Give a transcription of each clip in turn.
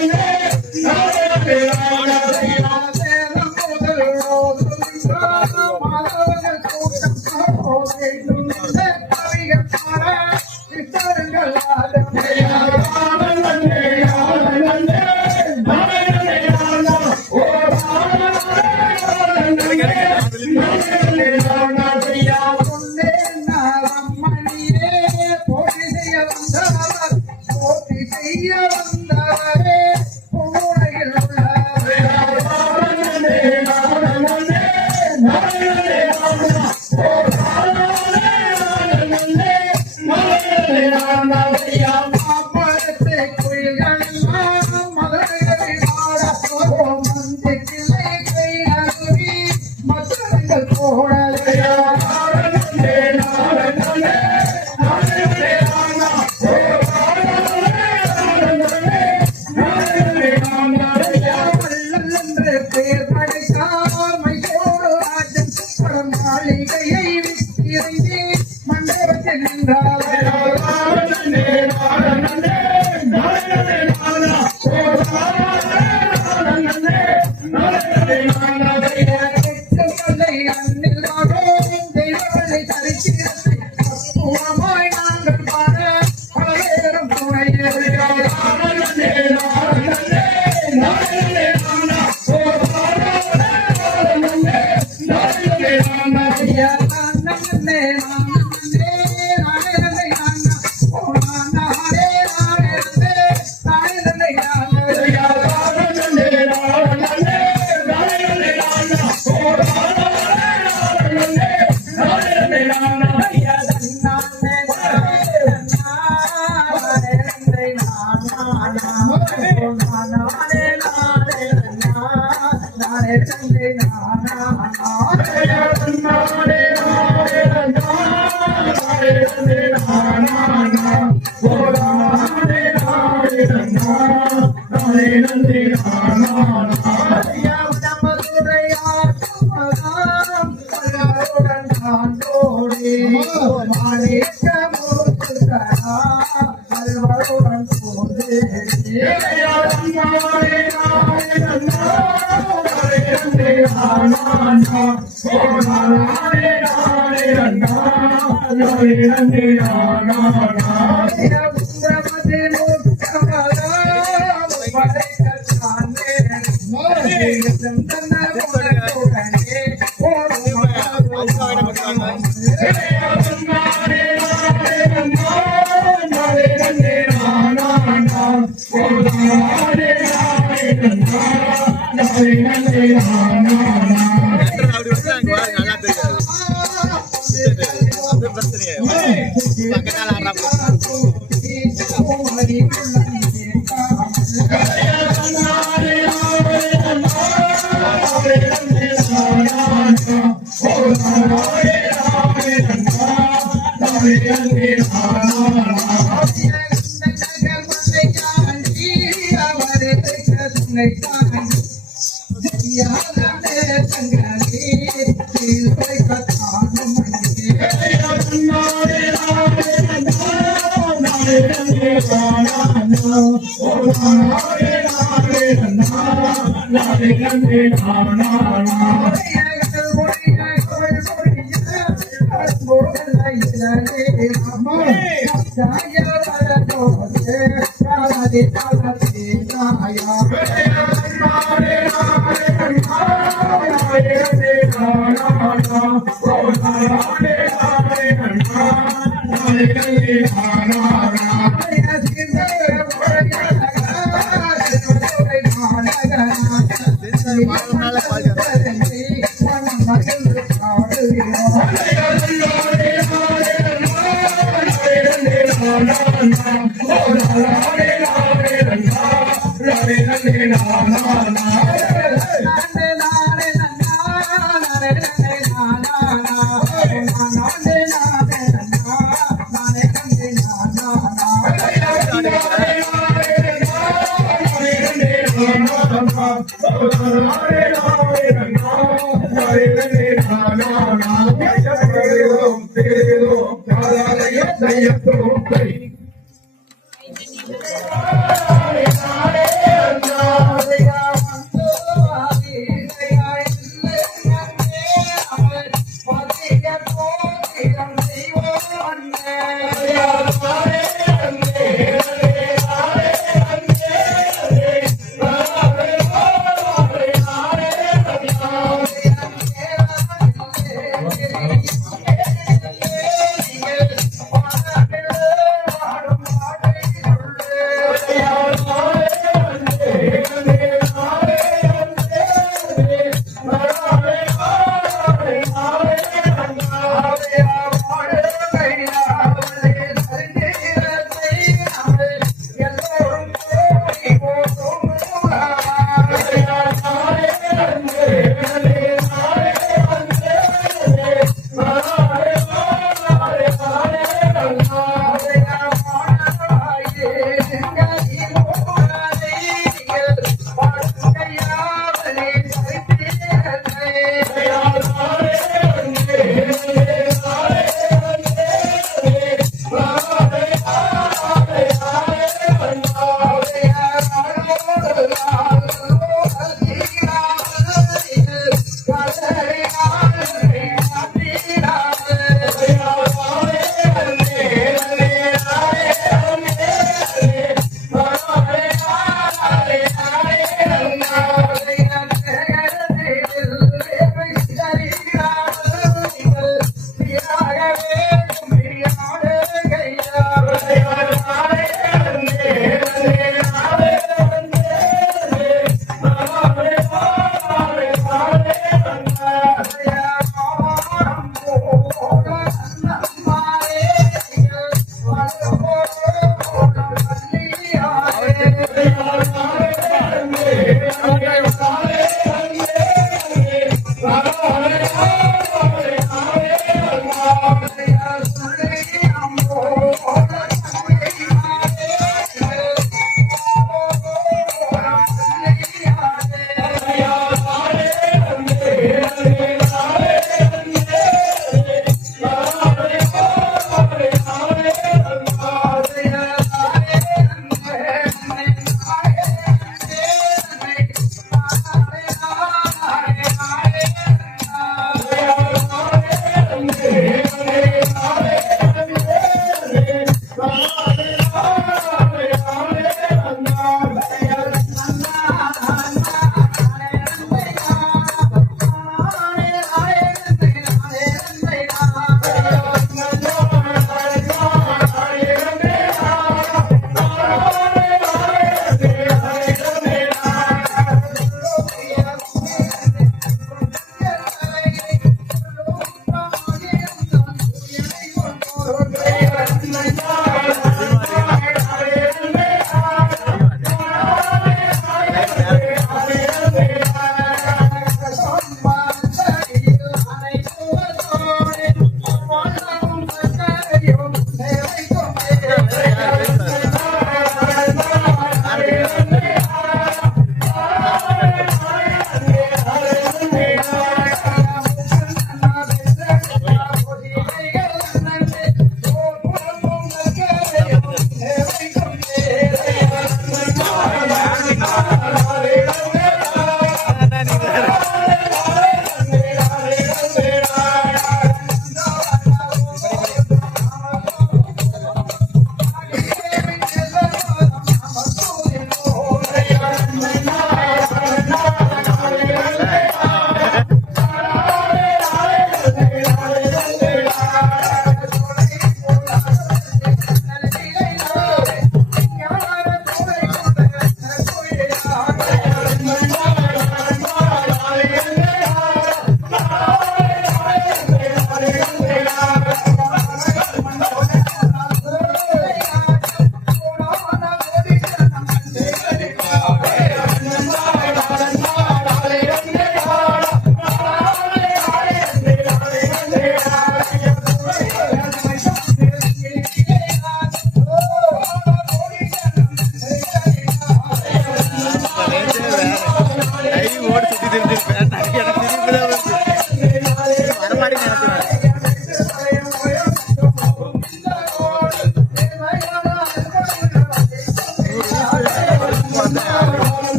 Hey,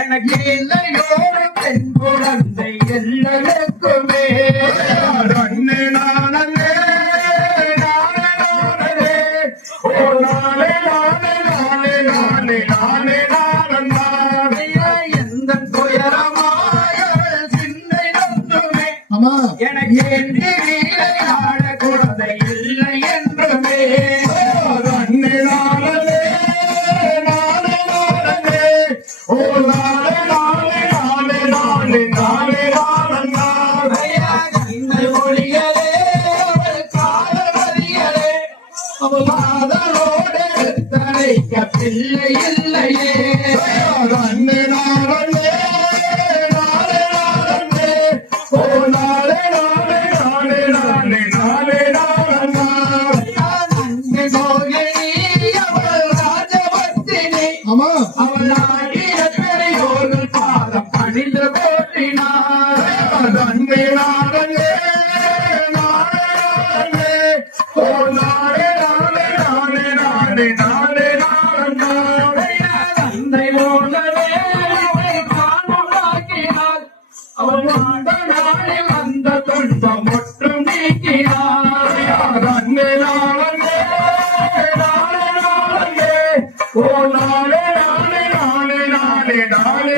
எனக்கு இல்லையோரு பெண் குழந்தை எல்லாருக்குமே நானே நானே நானே ஓ நானே நானே நானே நானே நானே நானே எந்த துயரமாய சிந்தை நந்துமே எனக்கு என்று வீழையாட குழந்தை இல்லை என்றுமே நானே நானே நானே நானே ஓ பிள்ளை இல்லையே நானே நானே நானே நானே ஓ நானே நானே நானே நானே நானே நானே கோகினி அவள் ராஜவர்த்தினி அவள் ஆடிய பெரியோர்கள் பாதம் பணிந்து போற்றினார் நானே நானே நானே நானே ஓ நானே நானே நானே நானே நானே அவன் நாளில் அந்த துன்பம் ஒற்றும் நீக்கினார் நானே நானே நானே நானே ஓ நானே நானே நானே நானே நானே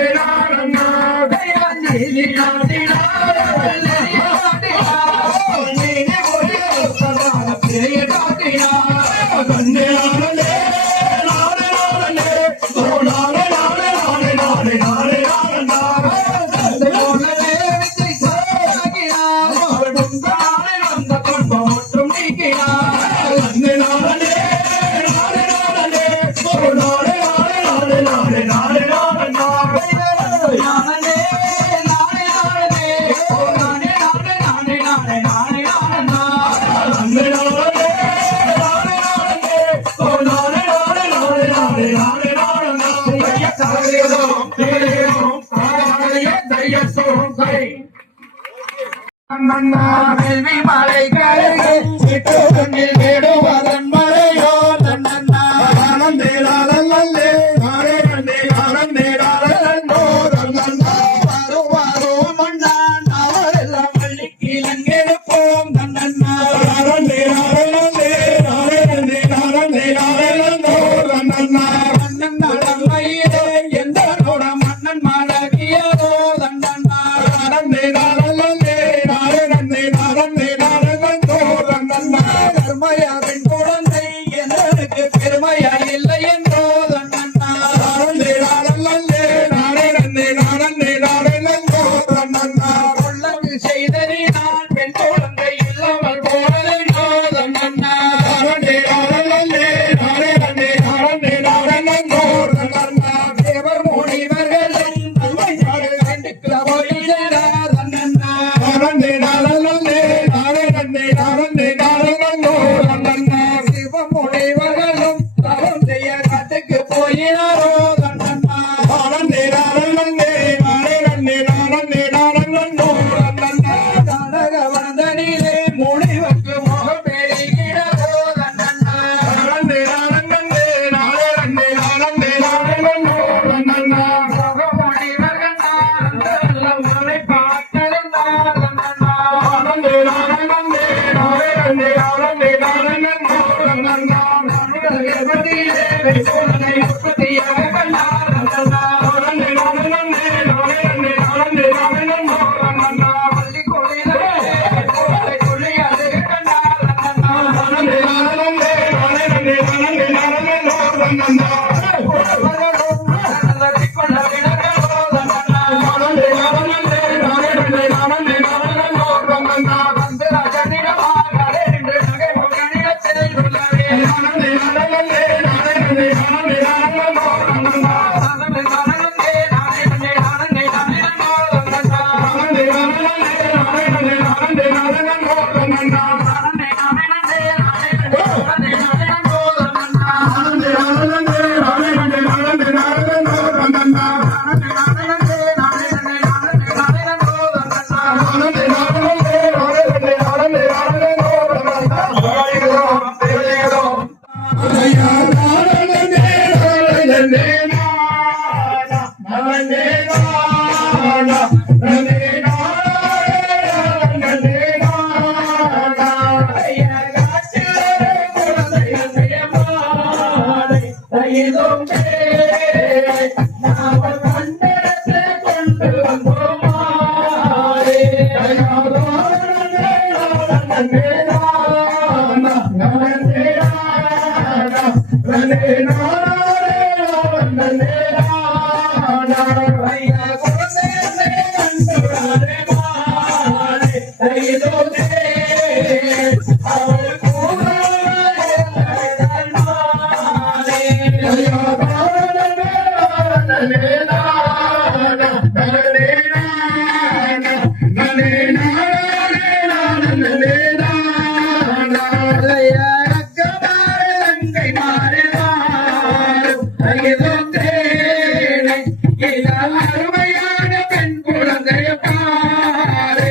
வேள்வி மலை கருகே சிற்றூரில் வேடுவதன் மலையோ தன்னே நானே நானே நானே வருவாரோ மன்னான் அவரெல்லாம் பள்ளி கிழங்கெடுப்போம் தன்னே நானே நானே நானே நானே மன்னன் நடமையிலே எந்த மன்னன் மழகியதோ தன்னே கர்மையாவின் குழந்தை எனக்கு பெருமையா இல்லை என்றோ உள்ளங்கு செய்தறி நான் பெண் குழந்தை இல்லாமல் போனதோ தேவர் முனிவர்களும் சிவமுனிவர்களும் தவம் செய்ய காட்டுக்கு போயினாரோ கனகவந்தனிலே முனிவர்க்கு முகம் பெருகிறதோ முகமுனிவர்கள் அருமையான பெண் குழந்தைய பாரு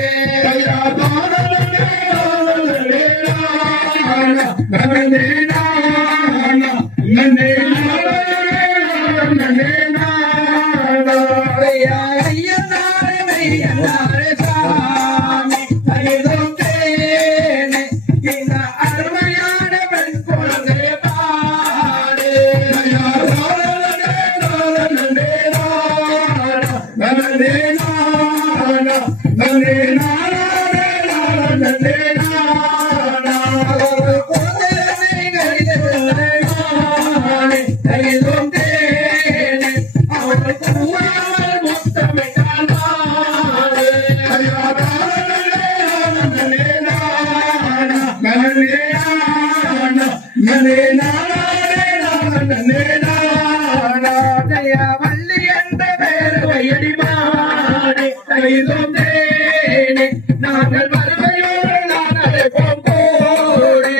அருமையான பெண் குழந்தைய பாரு வள்ளி என்ற பேர் வயடிமானே நாங்கள் வருகையோடு நான் அழைப்போம் போடி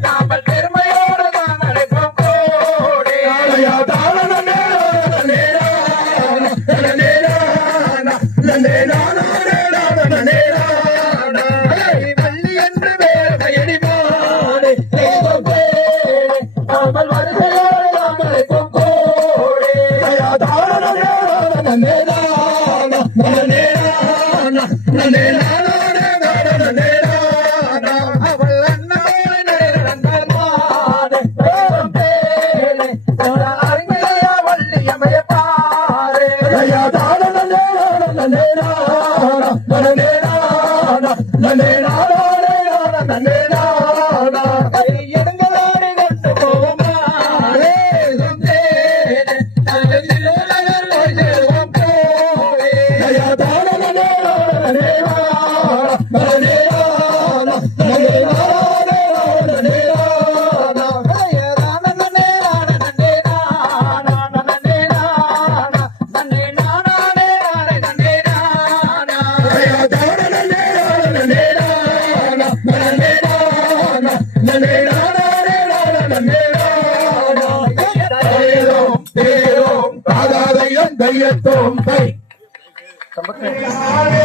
நாங்கள் பெருமையோடு நான் அழைப்போம் போடி வள்ளி என்று பேர் வயடிமானே நாங்கள் வருகையோடு நான் அழைப்போம் போடி அவள் அண்ணாமலை அறிஞரையா வள்ளியமைய பாரு எடுங்களாடி கொண்டு போவோமா தையத்தோம் தை Hare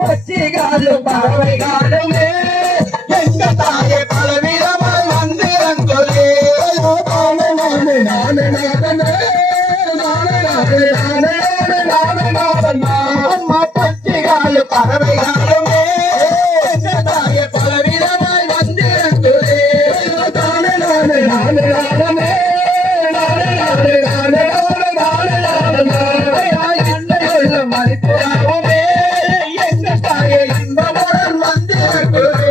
பச்சிகாலும் பறவை காலமே எங்க தாயே பலவிதமாய் வந்திரங்கொலே அம்மா பச்சிகாலும் பறவை காலமே எங்க தாயே பலவிதமாய் வந்திரங்கொலே மதிப்புறாவுமே எங்க தாயே இன்பமுடன் வந்திரங்கொலே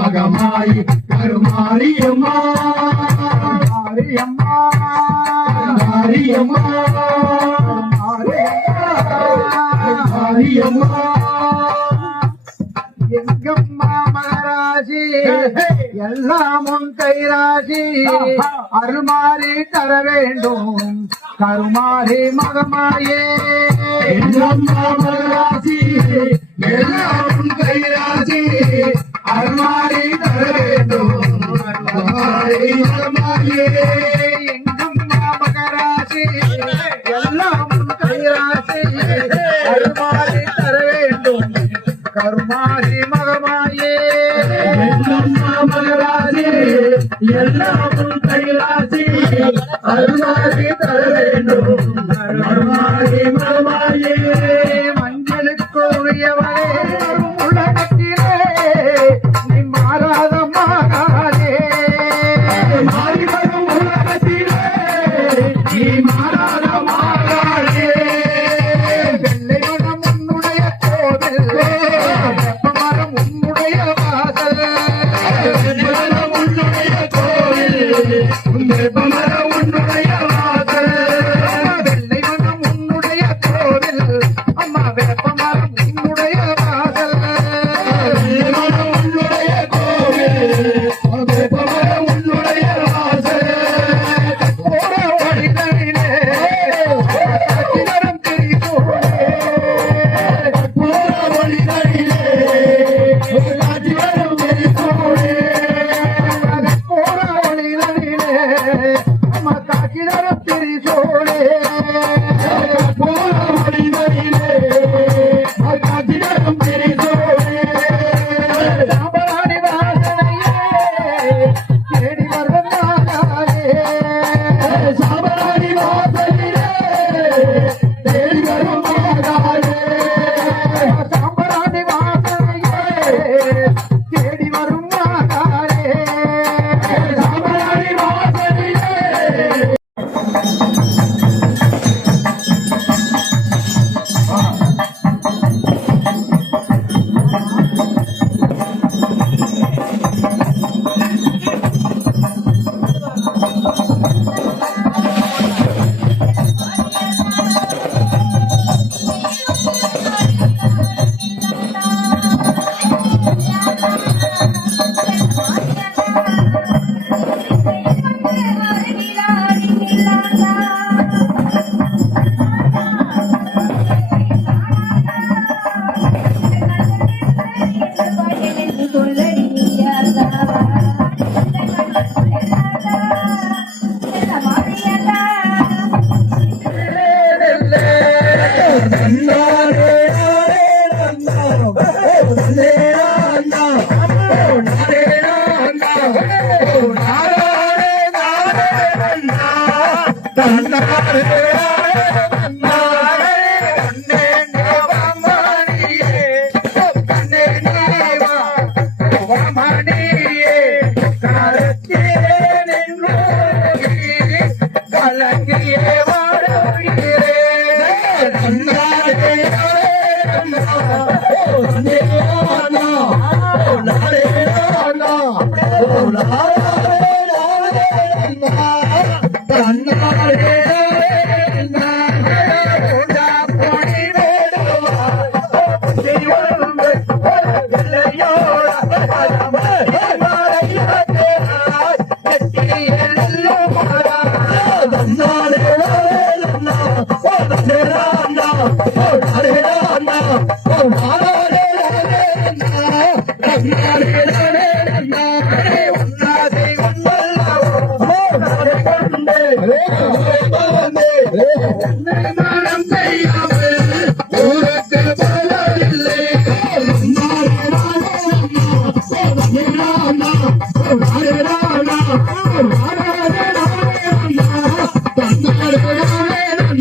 மகமாய் கருமாரியம்மா மாரியம்மா மாரியம்மா மாரியம்மா எங்கம்மா மகராசி எல்லாம் உன் கைராசி அருமாறி தர வேண்டும் கருமாறி மகமாயே எங்கம்மா மகராசி எல்லாம் உன் கைராசி அருமாறி தர வேண்டும் கருமாறி மகமாயே எங்கம்மா மகராசி எல்லாம் உன் கைராசி அருமாறி தர வேண்டும் கருமாரி மகமாயே எல்லம்மா மகராசி எல்லாம் கைராசி அருமாரி தர வேண்டும் கருமாரி மகமாயே மஞ்சளுக்கு உரியவரே உலகத்திலே நீ மாறாத மாறாதே மாறி வரும் உலகத்திலே நீ மாறாத மாறாதே வெள்ளை மனம் உன்னுடைய கோவில்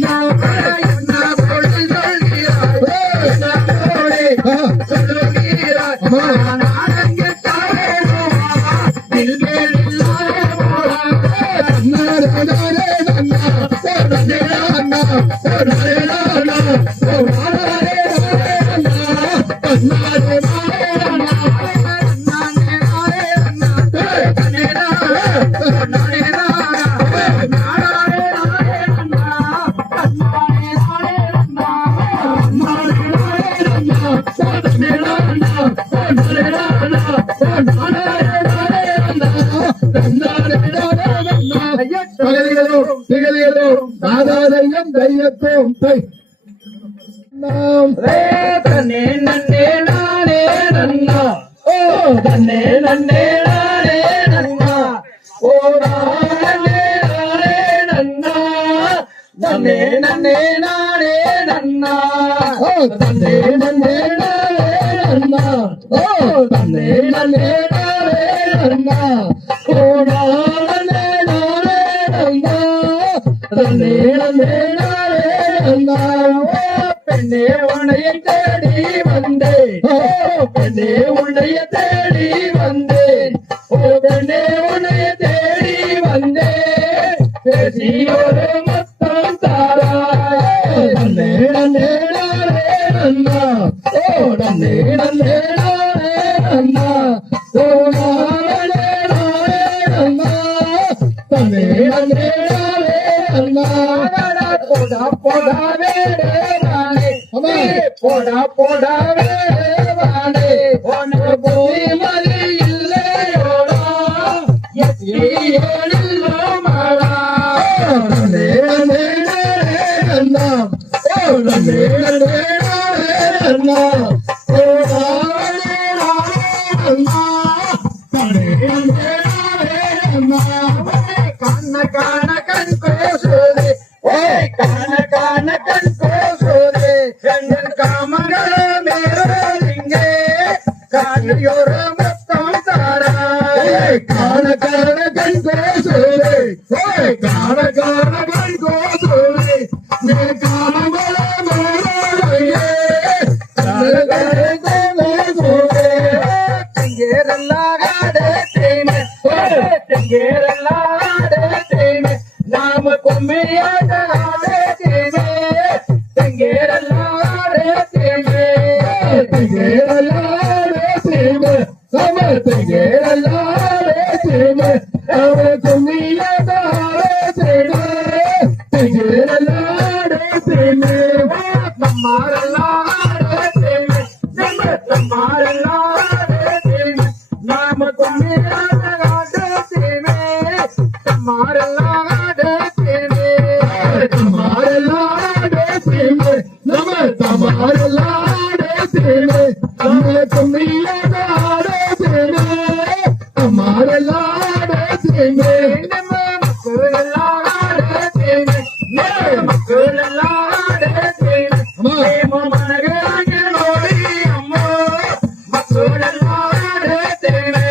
No. தாதாதையும் தையத்தும் நாம் தன்னே நன்னே நானே நன்னா ஓ தன்னே நன்னே நானே நன்னா ஓ நானே நானே நன்னா தன்னே நன்னே நானே நன்னா ஓ தன்னே நன்னே நானே நன்னா ஓ தன்னே நன்னே நானே நன்னா ஓ நானே நானே நன்னா தன்னே நன்னே நானே நன்னா பெண்ணே உன்னைய தேடி வந்தேன் ஓ பெண்ணே உன்னைய தேடி வந்தேன் ஓ பெண்ணே உன்னைய தேடி வந்தேன் பேசி ஒரு மொத்தம் தாராய் நன்னே நன்னே நானே நன்னா ஓ நன்னே நன்னே நானே நன்னா ஓ நானே நானே நன்னா தன்னே நன்னே நானே நன்னா போடா போடா வேடே போடா போடா வேடே உனக்கு போய் மதி இல்லையோடா எத்தியோடில்லோ மாடா நன்னே நன்னே நானே நன்னா ஓ நன்னே நன்னே நானே நன்னா ஓ நானே நானே நன்னா தன்னே நன்னே நானே நன்னா காண காண கண் கோசுதே ஓய் காண காண கண் கோசுதே எங்கள் காமங்கள மேலிங்கே காணியோர மொத்தம் தாராய் காண காண கண் கோசுதே ஓய் காண காண கண் கோசுதே நீ காணமல மேலே காண காண கண் கோசுதே தெங்கேரல்லாடே தேமே தெங்கேரல்லாடே தேமே நாம கும்மியாடே தேமே தெங்கேரல்லாடே தேமே தெங்கேரல்லாடே தேமே சம தெங்கேரல்லாடே தேமே அவ கும்மியாடே தேமே தெங்கேரல்லாடே தேமே நம்மாரல்லாடே தேமே நம்மாரல்லாடே தேமே நாம கும்மியாடே தேமே நம்மாரல்லாடே தேமே தமாரல்லாடே தேமே நம தமாரல்லாடே தேமே நம்ம கும்மியாடே தேமே தமாரல்லாடே தேமே நம்ம மக்களல்லாடே தேமே மக்களல்லாடே தேமே ஏமோ மனகராக நோடி அம்மோ மக்களல்லாடே தேமே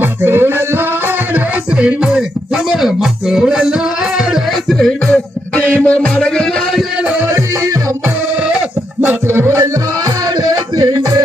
மக்களல்லாடே தேமே நம்ம மக்களல்லாடே தேமே நீம மனகராக நோடி அம்மா மக்களல்லாடே தேமே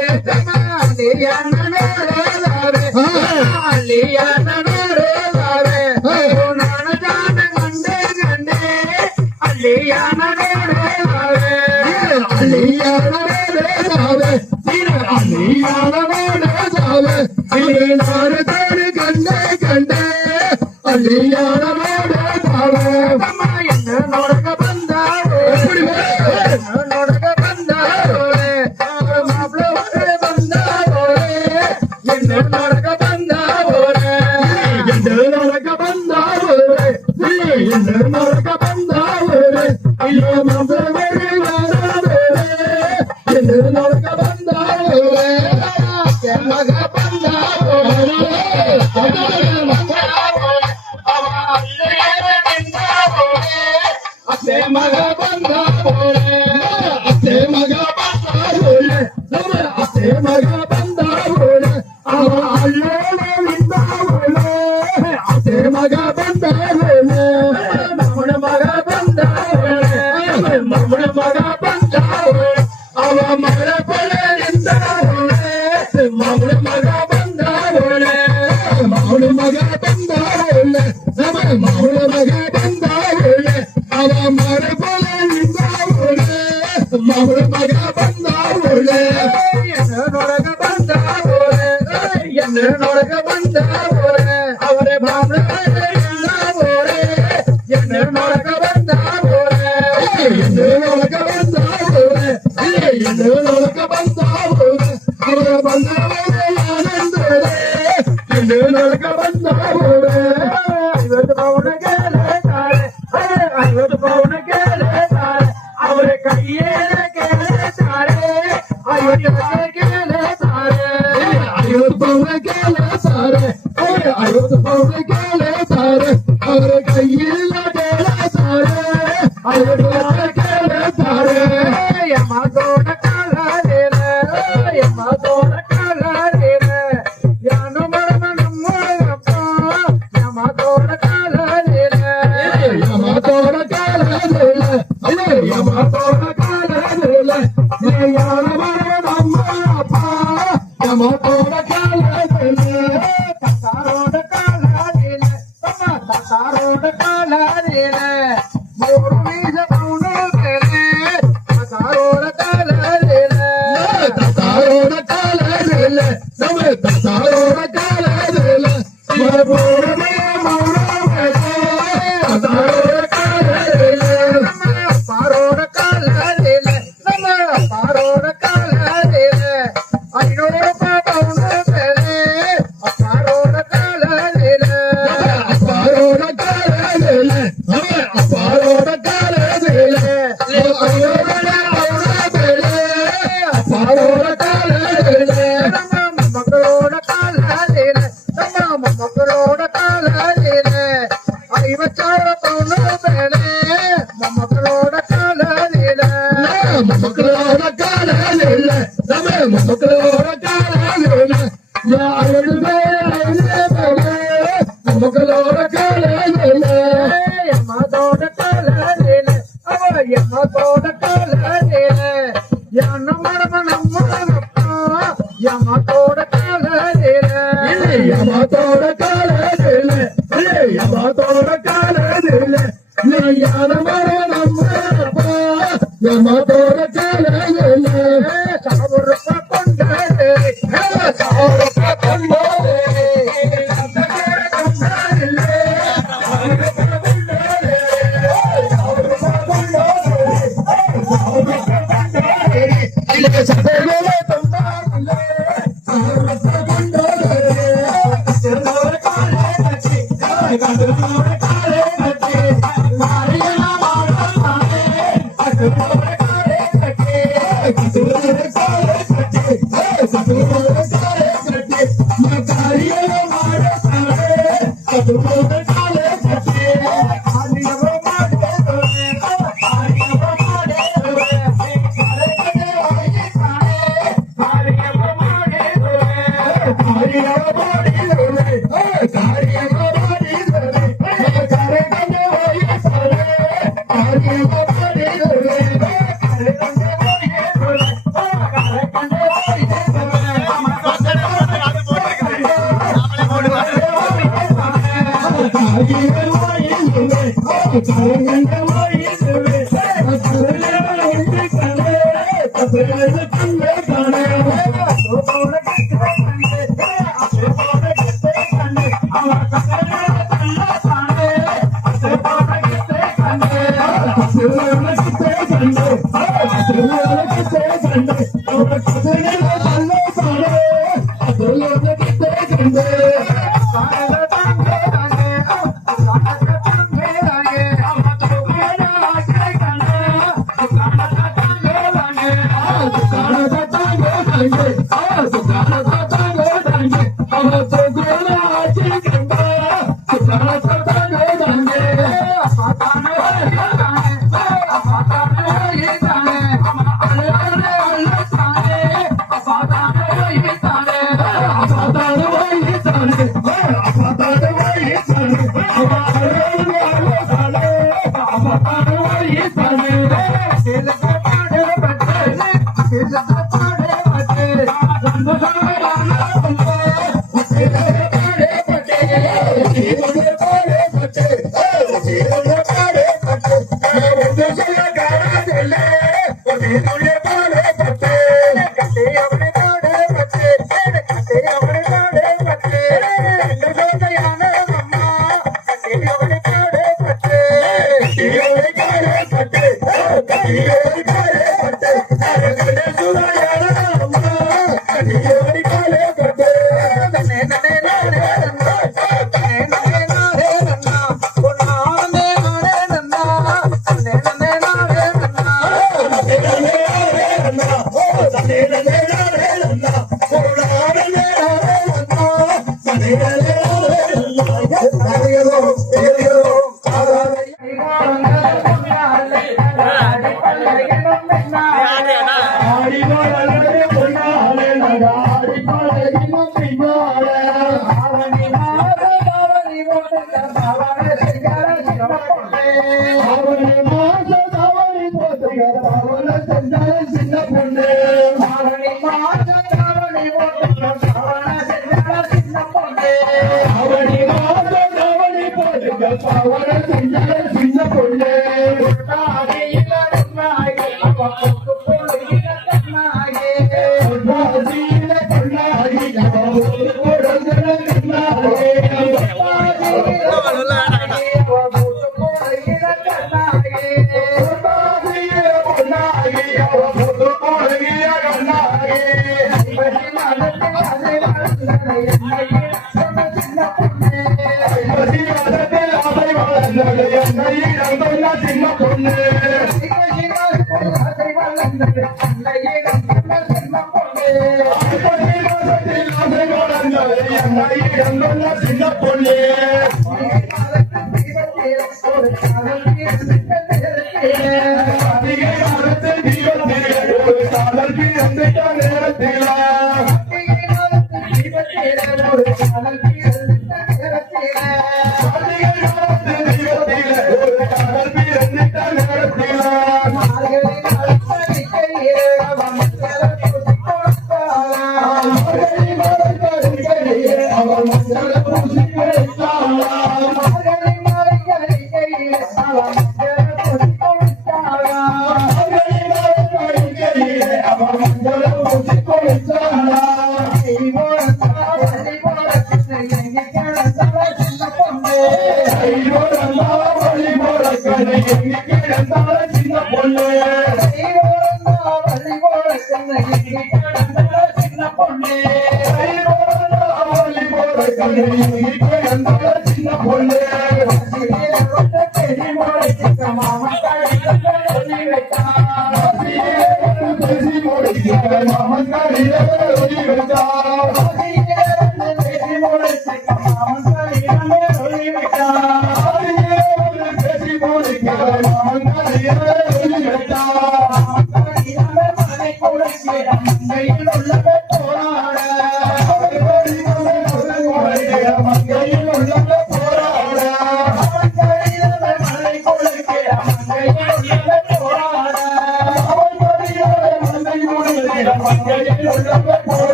மாமூல மக வந்தாவுல என்னோட வந்தாவுல என்னோட வந்தாவுல அவரே மாமூல என்னோட வந்தாவுல என்னோட வந்தாவுல என்னோட வந்தாவுல அவரே வந்தாவுல ஆனந்தரே என்னோட வந்தாவுல ஐவತ್ತು ಪೌನ ಕೇಳುತ್ತಾರೆ ಐವತ್ತು ಪೌನ ಕೇಳುತ್ತಾರೆ ಅವರ ಕೈಯೇನ ಕೇಳುತ್ತಾರೆ ಐವತ್ತು ಕೇಳುತ್ತಾರೆ 50 ಪೌನ ಕೇಳುತ್ತಾರೆ 50 ಪೌನ ಕೇಳುತ್ತಾರೆ ಅವರ ಕೈಯಿಲ್ಲ ಕೇಳುತ್ತಾರೆ 50 ಪೌನ ಕೇಳುತ್ತಾರೆ ಯಮದೋಡ ಕಾಲರೇನ ಯಮದೋಡ ಕಾಲರೇನ ಯಾನು ಮರಮ ನಮ್ಮಪ್ಪ ಯಮದೋಡ ಕಾಲರೇನ ಯಮತೋಡ ಕಾಲರೇನ ಅಲ್ಲೇ ಯಮತೋಡ ಕಾಲರೇನ ಯಾನ ಮರ ನಮ್ಮಪ್ಪ ಯಮತೋಡ ಕಾಲರೇನ ತಸಾರೋಡ ಕಾಲರೇನ ತಸಾರೋಡ ಕಾಲರೇನ ಮೂರು ಬೀಜ ಪೌನ ಕೇಳೆ ತಸಾರೋಡ ಕಾಲರೇನ ತಸಾರೋಡ ಕಾಲರೇನ ನಮ್ಮ ತಸಾರೋಡ ಕಾಲರೇನ ಮರಪೂರ್ಣ ಮೌನ ತಸಾರೋಡ ಕಾಲರೇನ ಪಾರೋಡ ಕಾಲರೇನ ನಮ್ಮ ಪಾರೋಡ ಕಾಲರೇನ 500 ರೂಪಾಯಿ ಪೌನ ಕೇಳೆ ಪಾರೋಡ ಕಾಲರೇನ ಅಪಾರೋಡ ಕಾಲರೇನ ಅಪಾರೋಡ ಕಾಲರೇನ ಅಪಾರೋಡ ಕಾಲರೇನ ನಮ್ಮ ಮಕ್ಕಳೋಡ ಕಾಲರೇನ ನಮ್ಮ ಮಕ್ಕಳೋಡ ಕಾಲರೇನ 50 ಪೌನ ಕೇಳೆ ಮಕ್ಕಳೋಡ ಕಾಲರೇನ ಮಕ್ಕಳೋಡ ಕಾಲರೇನ ನಮ್ಮ ಮಕ್ಕಳೋಡ ಕಾಲರೇನ ಯಾರು ಮಕ್ಕಳೋಡ ಕಾಲರೇನ ಯಮದೋಡ ಕಾಲರೇನ ಅವರ ಯಮದೋಡ ಕಾಲರೇನ ಯಾನ ಮರಮ ನಮ್ಮಪ್ಪ ಯಮದೋಡ ಕಾಲರೇನ ಯಮತೋಡ ಕಾಲರೇನ ಯಮತೋಡ ಕಾಲರೇನ ಯಾನ ಮರ ನಮ್ಮಪ್ಪ ಯಮತೋಡ ಕಾಲರೇನ 1000 ರೂಪಾಯಿ ಕೊಂಡರೆ 1000 ರೂಪಾಯಿ ಕೊಂಡರೆ Thank you. Thank you.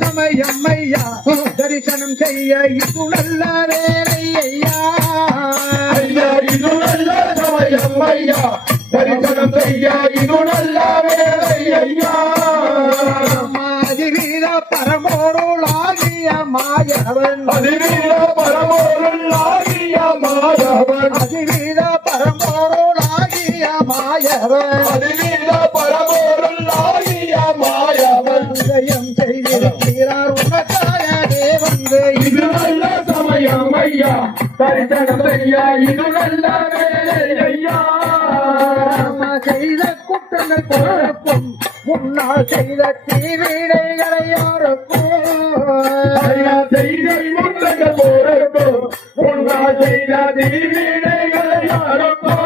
సమయమయ్యా దర్శనం చెయ్య ఇది నల్ల వేరయ్యా అయ్యా ఇది నల్ల సమయమయ్యా దర్శనం చెయ్య ఇది నల్ల వేరయ్యా அதிவீர பரமோருளாகிய மாயவன் அதிவீர பரமோருளாகிய மாயவன் அதிவீர பரமோருளாகிய மாயவன் அதிவீர பரமோருளாகிய மாயவன் உதயம் செய்திருக்கிறார் உனக்காக தேவந்து இது நல்ல சமயம் ஐயா தரிசனம் செய்ய இது நல்ல வேலை ஐயா செய்த குற்றங்கள் பொறுப்பும் முன்னால் செய்த தீவினைகளை யாருக்கும் செய்த குற்றங்கள் பொறுப்பும் முன்னால் செய்த தீவினைகளை யாருக்கும்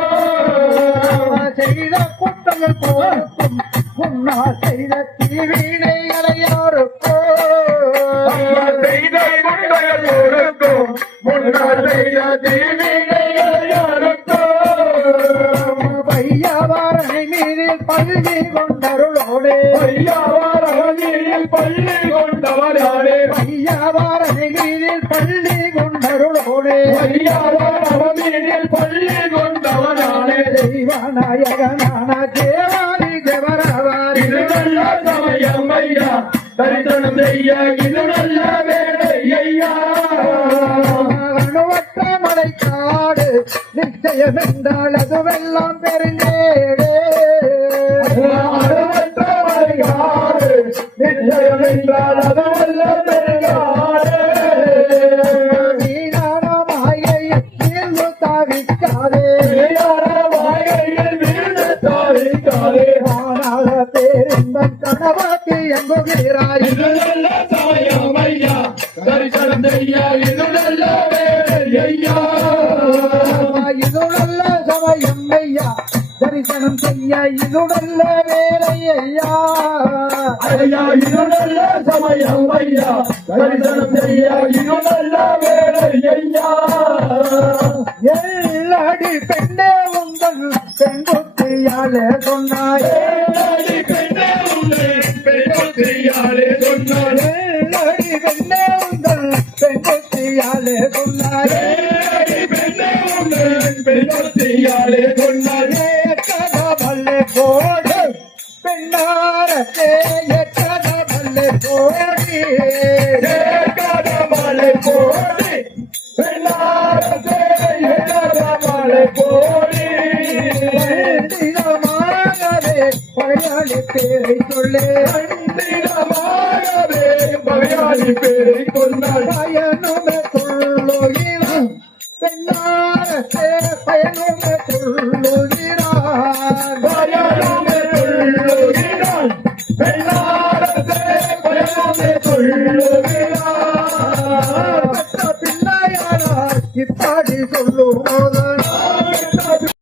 செய்த குற்றங்கள் பொறுப்பும் முன்னால் செய்த தீவினைகளை யாருக்கும் செய்த குற்றங்கள் பொறுப்பும் முன்னால் செய்த தீவினைகளை யாருக்கும் பையவாரனை மீதில் பள்ளி கொண்டருளோடு பையவாரணியில் பள்ளி கொண்டவராளே பையவாரனை மீதில் பள்ளி கொண்டருளோடு பையவாரணியில் பள்ளி கொண்டவராளே தெய்வநாயகனான தேவாதி தேவரவாரி இது நல்ல சமயம் ஐயா தரிசனம் செய்ய இது நல்ல வேலை ஐயா அணுவற்ற மலைக்காடு நிச்சயம் என்றால் அதுவெல்லாம் பெருந்தேடு அணுவற்ற மலைக்காடு நிச்சயம் என்றால் அதுவெல்லாம் பெருங்காடு வீணான மாயையில் வீழ்ந்து தாவிக்காதே வீணான மாயையில் வீழ்ந்து தாவிக்காதே ஆனால பேரின்பம் கனவாக்கி எங்குகிறாய் இது நல்ல சமயம் ஐயா தரிசனம் செய்ய இது நல்ல வேலை ஐயா இது நல்ல சமயம் ஐயா தரிசனம் செய்ய இது நல்ல வேலை ஐயா ஐயா இது நல்ல சமயம் ஐயா தரிசனம் செய்ய இது நல்ல வேலை ஐயா எல்லா ஏழடி பெண்ணே உந்தன் செங்குத்தியாலே சொன்னாய் ஏழடி பெண்ணே உன்னை பெண்ணுத்தியாலே சொன்னாள் ஏழடி பெண்ணே உந்தன் செங்குத்தியாலே சொன்னாய் ஏழடி பெண்ணே உன்னை பெண்ணுத்தியாலே சொன்னாள் கதவல்லே போடு பெண்ணாரத்தே கதவல்லே போடி ஏகதமலை போடி பெண்ணாரத்தே ஏகதமலை போடி தினமாகவே பழையாளி பேரை சொல்லு தினமாகவே பகையாளி பேரை கொண்டாள் பயனுமே துள்ளுகிறான் பெண்ணாரத்தே பயனுமே துள்ளுகிறான் பயனுமே துள்ளுகிறாள் பெண்ணாரத்தே பயனுமே துள்ளுகிறாள் பெற்ற பிள்ளையானார் இப்படி சொல்லுவோதன்